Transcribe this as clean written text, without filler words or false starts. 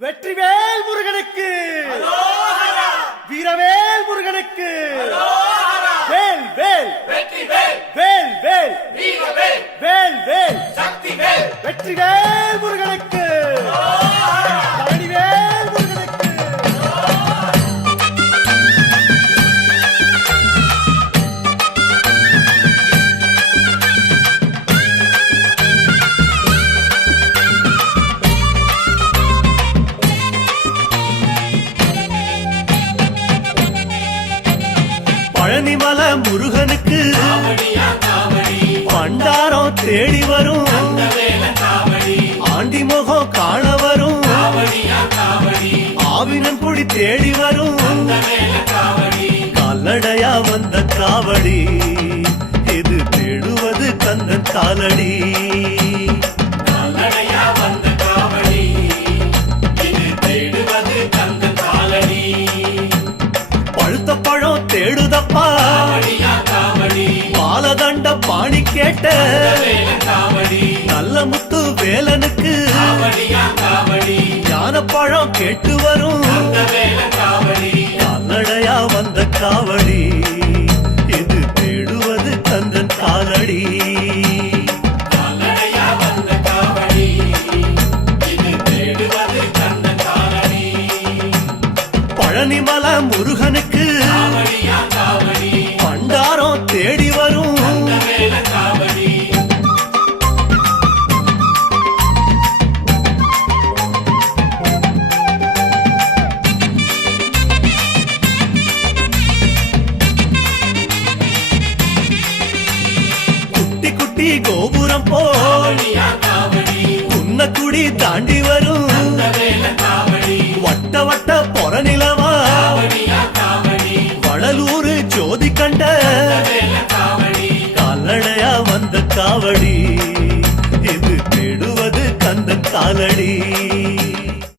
வெற்றிவேல் முருகனுக்கு வீரவேல் முருகனுக்கு வேல் வேல் வேல் வேல் வேல் வேல் வெற்றிவேல் முருகனுக்கு பழனிவேல் முருகனுக்கு பழனிமலை முருகனுக்கு பண்டாரம் தேடி வரும் ஆண்டி முகம் காண வரும் ஆவினன் குடி தேடி வரும் கால்நடையா வந்த காவடி இது தேடுவது கந்தன் காலடி பழுத்த பழம் தேடுதப்பா பாலதண்ட பாணி கேட்ட நல்ல முத்து வேலனுக்கு ஞான பழம் கேட்டு வரும் கால்நடையா வந்த காவடி இது தேடுவது கந்தன் காலடி பழனிமலை முருகனுக்கு பண்டாரம் தேடி வரும் குட்டி குட்டி கோபுரம் போல் குன்னக்குடி தாண்டி வரும் வட்ட வட்ட பொறநிலவா வடலூர் ஜோதி கண்ட கால்நடையா வந்த காவடி